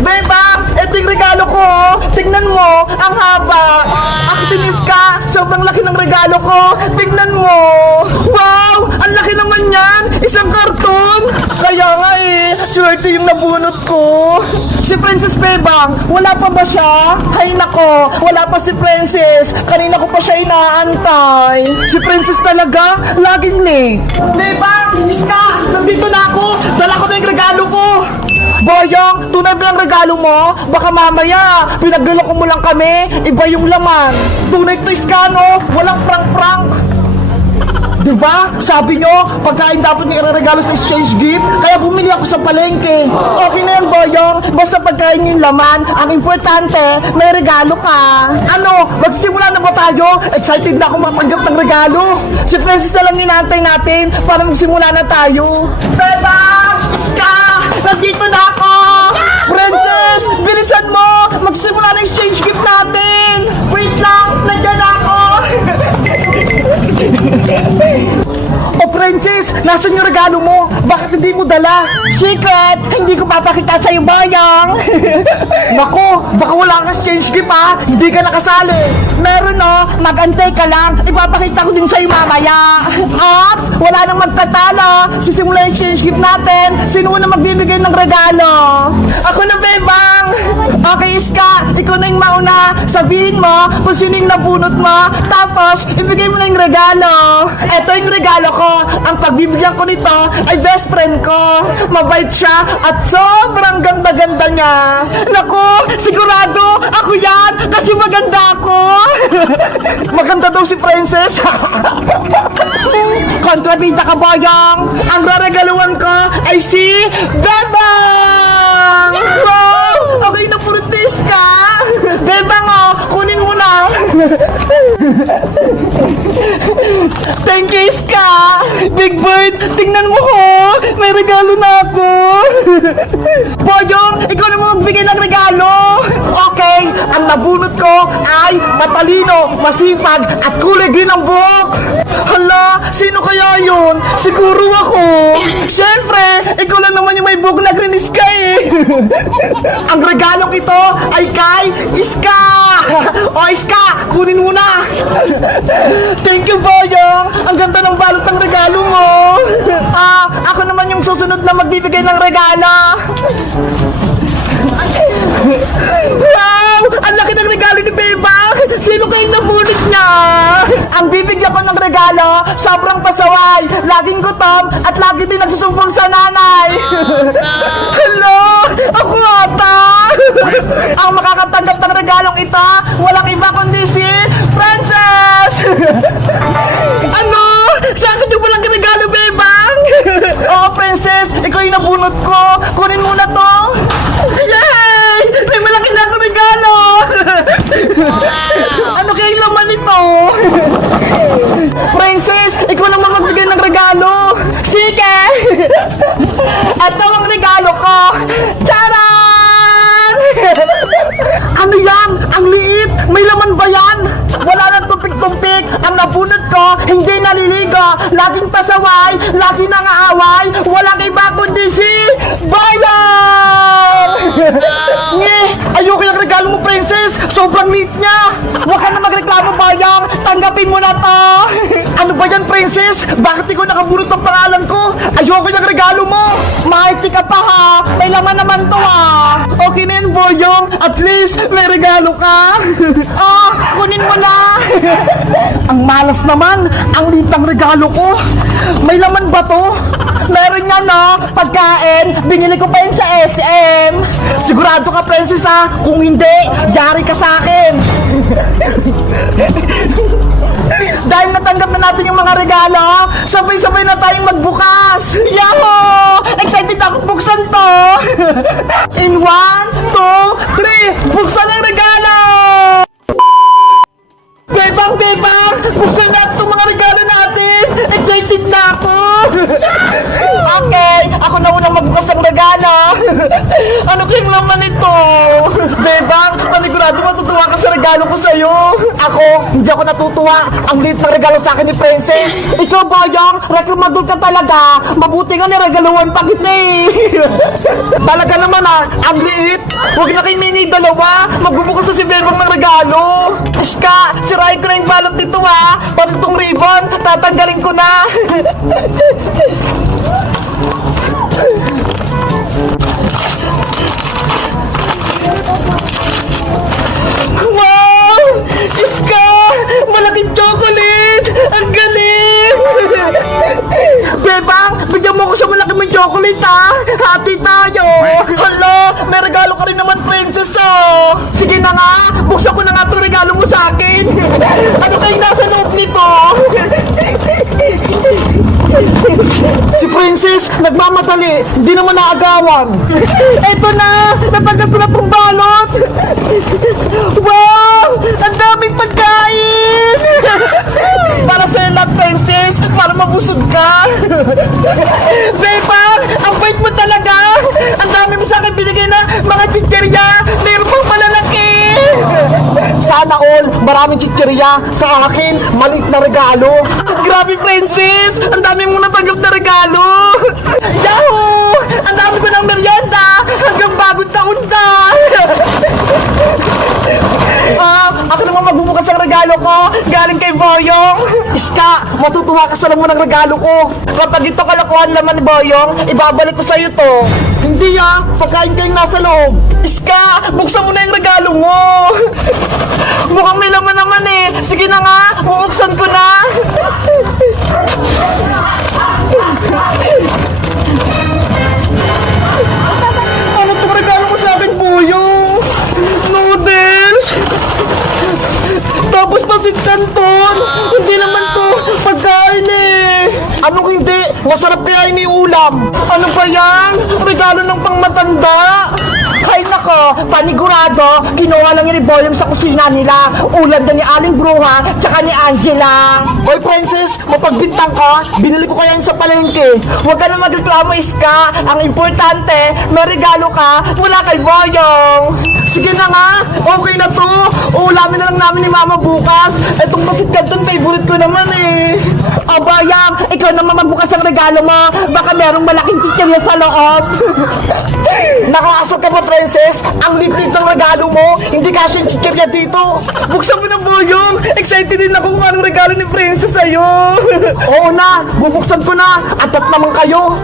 Bebang, ito yung regalo ko. Tignan mo, ang haba. Actinis ka, sobrang laki ng regalo ko. Tignan mo. Wow, ang laki naman yan. Isang karton. Kaya nga swerte yung nabunot ko. Si Princess Bebang, wala pa ba siya? Hay nako, wala pa si Princess. Kanina ko pa siya inaantay. Si Princess talaga, laging late. Bebang, Iska, nandito na ako. Dala ko na yung regalo ko. Boyong, tunay ba yung regalo mo? Baka mamaya, pinagluloko mo lang kami, iba yung laman. Tunay to, Iska, no? Walang prank-prank. Diba? Sabi nyo, pagkain dapat ni regalo sa exchange gift, kaya bumili ako sa palengke. Okay na yan, Boyong. Basta pagkain yung laman, ang importante, may regalo ka. Ano, magsisimula na ba tayo? Excited na ako matanggap ng regalo. Si Princess na lang inaantay natin para magsimula na tayo. Beba! Iska! Nandito na ako! Princess! Bilisan mo! Magsimula na exchange gift natin! Wait lang! Nandiyan na ako! O Princess, nasan yung regalo mo? Bakit hindi mo dala? Secret! Hindi ko papakita sa'yo, Bayang! Nako, baka wala kang exchange gift ha? Hindi ka nakasali! Meron no, mag-antay ka lang. Ipapakita ko din sa'yo mamaya. Ops! Wala nang magtatalo. Sisimula yung exchange gift natin. Sino na magbibigay ng regalo? Ako na, Bebang! Okay, Iska, ikaw na yung mauna. Sabihin mo kung sino yung nabunot mo. Tapos, ibigay mo na yung regalo. Eto yung regalo ko. Ang pagbibigyan ko nito ay best friend ko. Mabait siya at sobrang ganda-ganda niya. Naku, sigurado ako yan kasi maganda ako. Maganda daw si Princess. Kontrabida ka, Boyong. Ang raregaluhan ko ay si Bebang. Wow! Okay na, puritis ka. Bebang, kunin mo na. Thank you, Iska. Big Bird, tingnan mo ko. May regalo na ako. Boyong, ikaw na mo magbigay ng regalo. Okay, ang nabunot ko ay matalino, masipag, at kulay green ang buhok. Hala, sino kaya yun? Siguro ako. Siyempre, ikaw lang naman yung may buhok na green, Iska Ang regalong ito ay kay Iska. O Iska, kunin mo na. Thank you, Boyong. Ang ganda ng balot ng regalo mo. Ako naman yung susunod na magbibigay ng regalo. Wow! Ang laki ng regalo ni Bebang! Sino kayong nabunot niya? Ang bibigyan ko ng regalo, sobrang pasaway, laging gutom, at lagi din nagsusumbong sa nanay. Hello! Ako ata! Ang makakatanggap ng regalong ito, walang iba kundi si Princess! Ano? Sa akin yung walang regalo, Bebang? Oo, Princess, ikaw yung nabunot ko. Kunin mo na to. Yay! May malaki na akong regalo! Ano kaya yung laman nito? Princess, ikaw naman magbigay ng regalo. Sige! Ito ang regalo ko. Charan! Ano yan? Ang liit! May laman ba yan? Wala nang tumpik-tumpik. Ang nabunot ko, hindi naliligo. Laging pasaway, laging nangaaway. Walang iba kundi si Bayang! Ayoko yung regalo mo, Princess. Sobrang liit niya. Huwag ka na magreklamo, Bayang. Tanggapin mo na to. Ano ba yan, Princess? Bakit ikaw nakabunot ng pangalan ko? Ayoko yung regalo mo. Maiti ka pa ha. May laman naman to ha. Okay na yun, Boyong. At least, may regalo ka. Kunin mo na. Ang malas naman. Ang liit ng regalo ko. May laman ba to? Meron nga no, pagkain, binili ko pa yun sa SM. Sigurado ka, Princess ha? Kung hindi, yari ka sa akin. Dahil natanggap na natin yung mga regalo, sabay-sabay na tayong magbukas. Yahoo! Excited ako buksan to. In 1, 2, 3, buksan ang regalo! Bebang, Bebang! Buksan natin itong mga regalo natin! Excited na ako! Okay, ako na unang magbukas ng regalo! Ano kayong laman ito? Bebang, panigurado matutuwa ka sa regalo ko sa'yo! Ako, hindi ako natutuwa! Ang liit ng regalo sa akin ni Princess! Ikaw, Boyong, reklamador ka talaga! Mabuti nga niregaluhan pa kita eh! Talaga naman ang liit! Huwag na kayo mini dalawa. Magbubukas na si Bebang ng regalo. Iska, sirahin ko na yung balot nito ha. Pati itong ribbon, tatanggalin ko na. Wow! Iska! Malaking chocolate! Ang galing! Bebang, bigyan mo ko sa malaki mong chocolate ha! Hati tayo! Hala! May regalo ka rin naman, princess oh! Sige na nga! Buksan ko na nga itong regalo mo sa akin! Ano kayong nasa loob nito? Si Princess, nagmamadali. Hindi naman naagawan. Eto na! Natanggap ko na itong balot! Wow! Ang daming pagkain! Para sa'yo lahat, Princess! Para mabusog ka! Bebang! Ang bait mo talaga! Ang dami mo sa akin binigay na mga chicherya! Meron pang malalaki! Sana all, maraming chicherya. Sa akin, maliit na regalo. Grabe, Princess! Ang dami mo natanggap na regalo! Yahoo! Ang dami ko ng merienda! Hanggang bagong taon na! Ako naman magbubukas ang regalo ko galing kay Boyong. Iska, matutuwa ka sa laman ng regalo ko. Kapag ito kalokohan laman ni Boyong, ibabalik ko sa'yo to. Hindi pagkain kayong nasa loob. Iska, buksan mo na yung regalo mo. Mukhang may laman naman eh. Sige na nga, bubuksan ko na. Ano itong regalo mo sa akin, Boyong? Noodles! Tapos pasit canton! Hindi naman to pagkain eh! Anong hindi? Masarap kaya iniulam! Ano ba yan? Regalo ng pangmatanda! Ay nako, panigurado, kinuha lang ni Boyong sa kusina nila. Ulam na ni Aling Bruha, tsaka ni Angela. Hoy Princess, mapagbintang ka, binili ko kaya yun sa palengke. Huwag ka na magreklamo, Iska. Ang importante, may regalo ka mula kay Boyong. Sige na nga, okay na to. Uulamin na lang namin ni Mama bukas. Etong pasit canton, favorite ko naman eh. Abayang, ikaw naman magbukas ang regalo mo. Baka merong malaking chicherya sa loob. Nakaasot ka ba, Princess? Ang liit-liit ng regalo mo. Hindi kasi yung chicherya dito. Buksan mo na, Boyong. Excited din ako kung anong regalo ni Princess sa'yo. Oo na, bubuksan ko na. Atat naman kayo.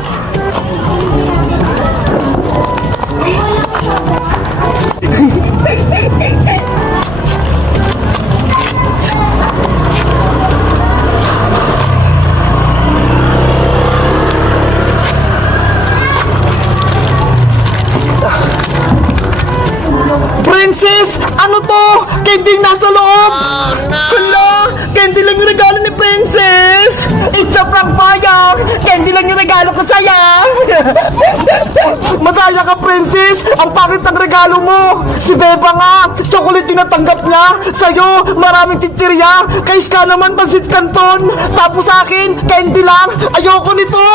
Princess! Ano to? Candy nasa loob! Oh, no! Hala! Candy lang yung regalo ni Princess! It's a prank, Boyong! Candy lang yung regalo ko sa'yo! Masaya ka, Princess! Ang pangit ng regalo mo! Si Beba nga! Chocolate yung natanggap niya! Sa'yo, maraming chichirya! Kay Ska naman, pasit canton! Tapos sa akin, candy lang! Ayoko nito!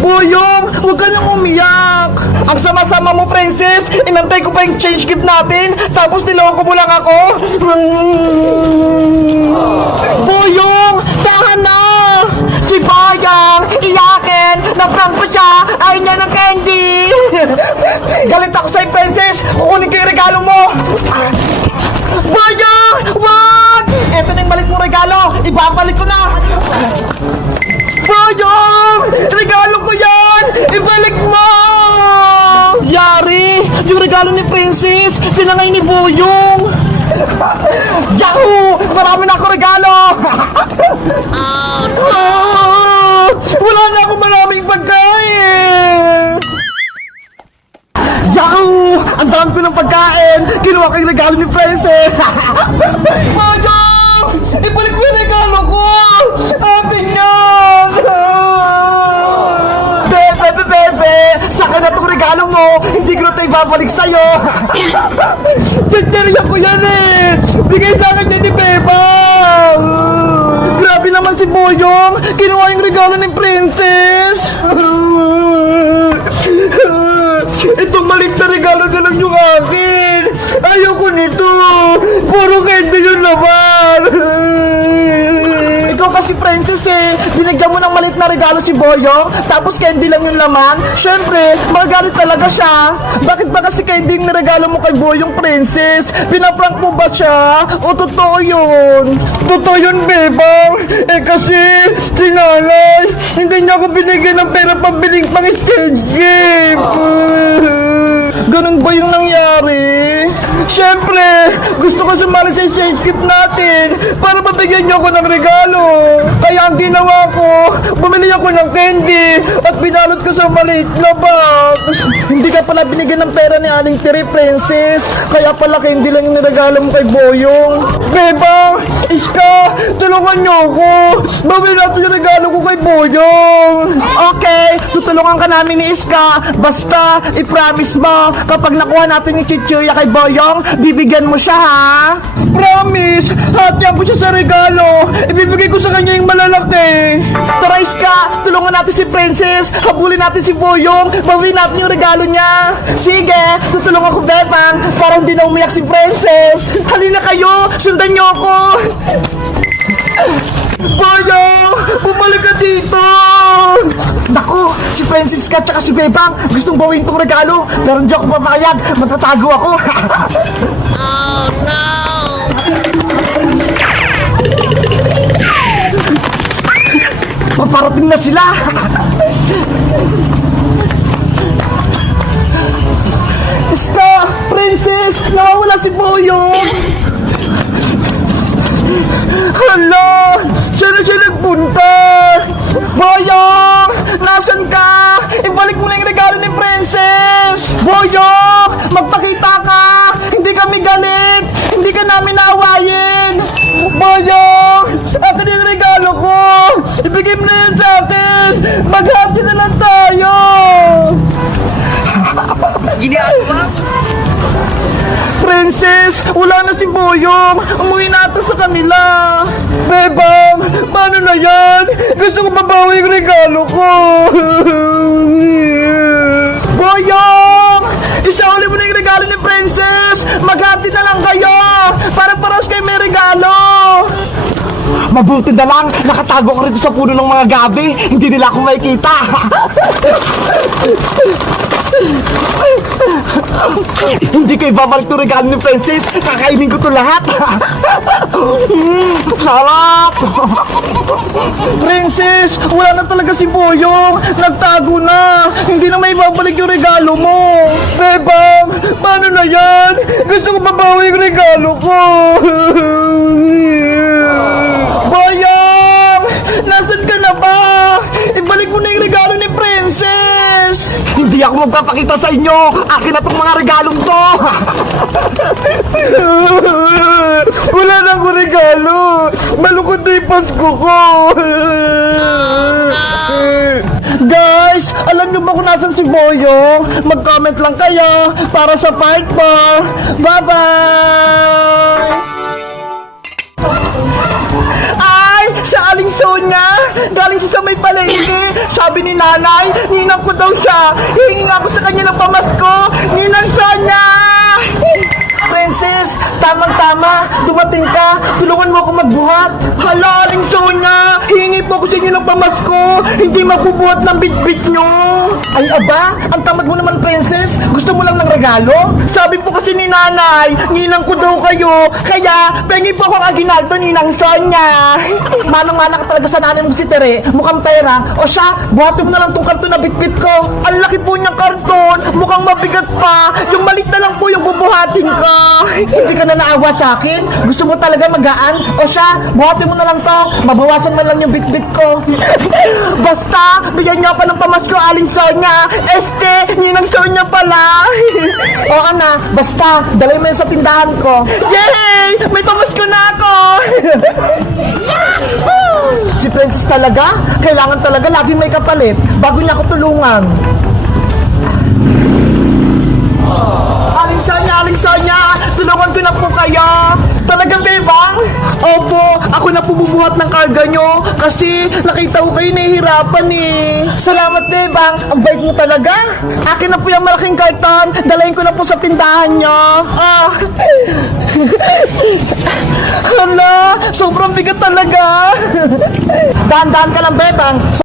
Boyong! Huwag ka nang umiyak! Ang sama-sama mo, Princess! Inantay ko pa yung change gift natin! Tapos niloko mo lang ako! Boyong! Tahan na! Si Boyong! Iyakin! Na-prank ko siya! Ayaw niya ng candy! Galit ako sa'yo, Princess! Kukunin ko yung regalo mo! Boyong! Wag! Eto na yung malit mong regalo! Ibabalik ko na! Boyong! Regalo ko yan! Ibalik mo! Yari! Yung regalo ni Princess, tinangay ni Boyong! Yahoo! Marami na ako regalo! Oh, no! Wala na ako maraming pagkain! Yahoo! Ang dami ko ng pagkain! Kinuha ko yung regalo ni Princess! Boyong! Ibalik mo yung regalo ko! Atin yan! Bebe! Sa akin na itong regalo mo! Hindi ko na ito ibabalik sa'yo! Chicherya ko yan eh! Bigay sa akin yan ni Beba! Grabe naman si Boyong! Kinuha yung regalo ni Princess! Itong maliit na regalo na lang yung akin! Ayoko nito! Puro candy yung laman! Ikaw kasi Princess eh! Binigyan mo ng maliit maliit na regalo si Boyong, tapos candy lang yung laman? Syempre, magagalit talaga siya. Bakit ba kasi candy yung niregalo mo kay Boyong, Princess? Pinaprank mo ba siya? O totoo yun? Totoo yun, Bebang. Eh kasi, si nanay, hindi niya ako binigyan ng pera pambiling pang skate game. Ganun ba yung nangyari? Siyempre, gusto ko sumali sa skate game natin para mabigyan niyo ako ng regalo. Kaya ang ginawa ko, bumili ako ng candy at binalot ko sa maliit na box. Hindi ka pala binigyan ng pera ni Aling Tiri, Princess. Kaya pala candy lang yung niregalo mo kay Boyong. Beba, Iska, tulungan niyo ako. Bawin natin yung regalo ko kay Boyong. Okay, tutulungan ka namin ni Iska. Basta, i-promise mo, kapag nakuha natin yung chichirya kay Boyong, bibigyan mo siya, ha? Promise! Hatiyan ko siya sa regalo! Ibibigay ko sa kanya yung malalaki! Tara, Iska! Tulungan natin si Princess! Habulin natin si Boyong! Bawin natin yung regalo niya! Sige! Tutulungan ko, Bebang! Para hindi na umiyak si Princess! Halina kayo! Sundan niyo ako! Boyong! Bumalik ka dito! Naku! Si Princess ka tsaka si Bebang gustong bawin tong regalo pero hindi ako papayag. Matatago ako. Oh no! Paparating na sila. Iska! Princess! Nawawala si Boyong! Hala! Saan na siya nagpunta? Boyong! Nasaan ka? Ibalik mo na yung regalo ni Princess! Boyong! Magpakita ka! Hindi kami galit! Hindi ka namin naawayin! Boyong! Akin yung regalo ko! Ibigay mo na yan sa akin! Maghati na lang tayo! Princess, wala na si Boyong. Umuwi na ata sa kanila. Bebang, paano na yan? Gusto ko mabawi yung regalo ko. Boyong! Isauli mo na yung regalo ni Princess. Maghati na lang kayo. Para paras kayo may regalo. Mabuti na lang, nakatago ko rito sa puno ng mga gabi. Hindi nila ako makikita. Hindi kayo babalik ng regalo ni Princess. Kakainin ko to lahat. Sarap. Princess, wala na talaga si Boyong. Nagtago na. Hindi na may babalik yung regalo mo. Bebang, paano na yan? Gusto ko mabawi yung regalo ko. Boyong! Nasaan ka na ba? Ibalik mo na yung regalo ni Princess! Hindi ako magpapakita sa inyo! Akin na tong mga regalong to! Wala na akong regalo! Malungkot na yung Pasko ko! Guys, alam niyo ba kung nasan si Boyong? Mag-comment lang kayo para sa part 4! Bye-bye! Ay! Sa Aling Sonia! Galing siya sa may palengke! Sabi ni nanay, ninang ko daw siya! Hihingi nga ako sa kanya ng pamasko! Ninang Sonia! Princess, tamang-tama, dumating ka, tulungan mo ako magbuhat. Hala, Aling Sonia, hihingi po ako sa inyo ng pamasko, hindi magbubuhat ng bitbit nyo. Ay aba, ang tamad mo naman, Princess, gusto mo lang ng regalo? Sabi po kasi ni nanay, ninang ko daw kayo, kaya pengi po akong aginaldo, Ninang Sonia. Manang-mana ka talaga sa nanay mo si Tere, mukhang pera, o siya, buhatin mo na lang tong karton na bitbit ko. Ang laki po niyang karton, mukhang mabigat pa, yung malit na lang po yung bubuhatin ko. Hindi ka na naawa sa akin? Gusto mo talaga magaan? O siya, buhatin mo na lang to. Mabawasan man lang yung bitbit ko. Basta, bigyan niyo ako ng pamasko, Aling Sonia. Ninang Sonia pala. Oo na, basta, dalay mo yan sa tindahan ko. Yay! May pamasko na ako. Si Princess talaga, kailangan talaga laging may kapalit bago niya ako tulungan. Aling Sonia, tulungan ko na po kayo. Talagang, Bebang? Opo, ako na po bubuhat ng karga nyo kasi nakita ko kayo nahihirapan eh. Salamat, Bebang. Ang bait mo talaga. Akin na po yung malaking karton. Dalayin ko na po sa tindahan nyo. Hala, sobrang bigat talaga. Dahan-dahan ka lang, Bebang.